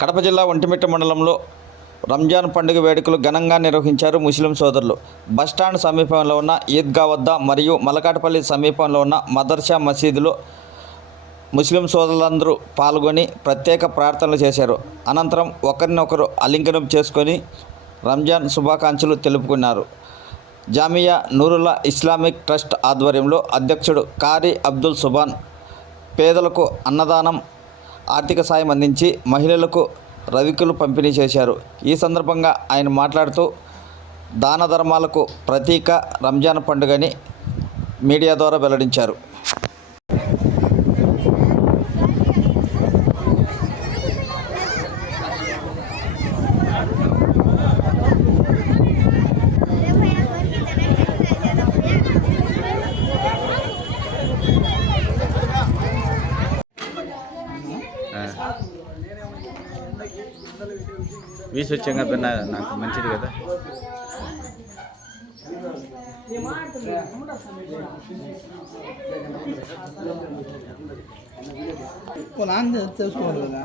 కడప జిల్లా ఒంటిమిట్ట మండలంలో రంజాన్ పండుగ వేడుకలు ఘనంగా నిర్వహించారు ముస్లిం సోదరులు. బస్టాండ్ సమీపంలో ఉన్న ఈద్గా వద్ద మరియు మలకాటపల్లి సమీపంలో ఉన్న మదర్సా మసీదులో ముస్లిం సోదరులందరూ పాల్గొని ప్రత్యేక ప్రార్థనలు చేశారు. అనంతరం ఒకరినొకరు ఆలింగనం చేసుకొని రంజాన్ శుభాకాంక్షలు తెలుపుకున్నారు. జామియా నూరుల్లా ఇస్లామిక్ ట్రస్ట్ ఆధ్వర్యంలో అధ్యక్షుడు కారీ అబ్దుల్ సుబాన్ పేదలకు అన్నదానం, ఆర్థిక సాయం అందించి మహిళలకు రవికులు పంపిణీ చేశారు. ఈ సందర్భంగా ఆయన మాట్లాడుతూ దాన ధర్మాలకు ప్రతీక రంజాన్ పండుగని మీడియా ద్వారా వెల్లడించారు. వీసు వచ్చాక నాకు మంచిది కదా. తెలుసుకోవాలి కదా.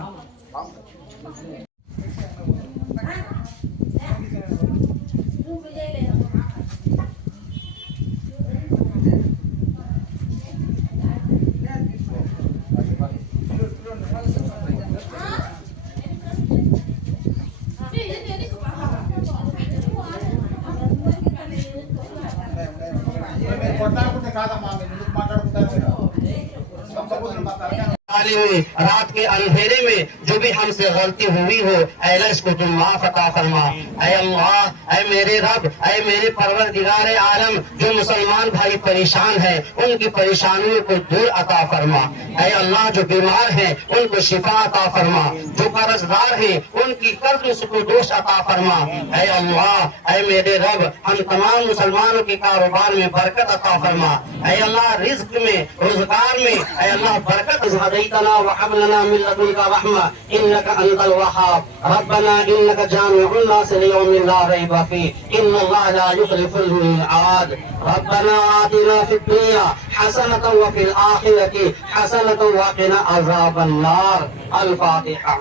रात के अंधेरे में जो भी हमसे गलती हुई हो अल्लाह इसको तुम माफ अता फरमा। ऐ अल्लाह, ऐ मेरे रब, ऐ मेरे परवरदिगार आलम, जो मुसलमान भाई परेशान हैं उनकी परेशानियों को दूर अता फरमा। ऐ अल्लाह, जो बीमार हैं उनको शिफा अता फरमा, जो कर्जदार हैं उनकी कर्ज को दोष अता फरमा। ऐ अल्लाह, ऐ मेरे रब, हम तमाम मुसलमानों के कारोबार में बरकत अता फरमा। ऐ अल्लाह, रिज्क में, रोजगार में ऐ अल्लाह बरकत हदैतना व हब लना मिन लदुनका रहमा इन्नका अंतल वहाब रब्बना इन्नका जामिउन नास लियौमिन ला रैब फीह इन्नल्लाह ला युखलिफुल मिआद रब्बना आतिना फिद दुनिया हसनतन व फिल आखिरति हसनतन व क़िना अज़ाबन नार। अल फातिहा।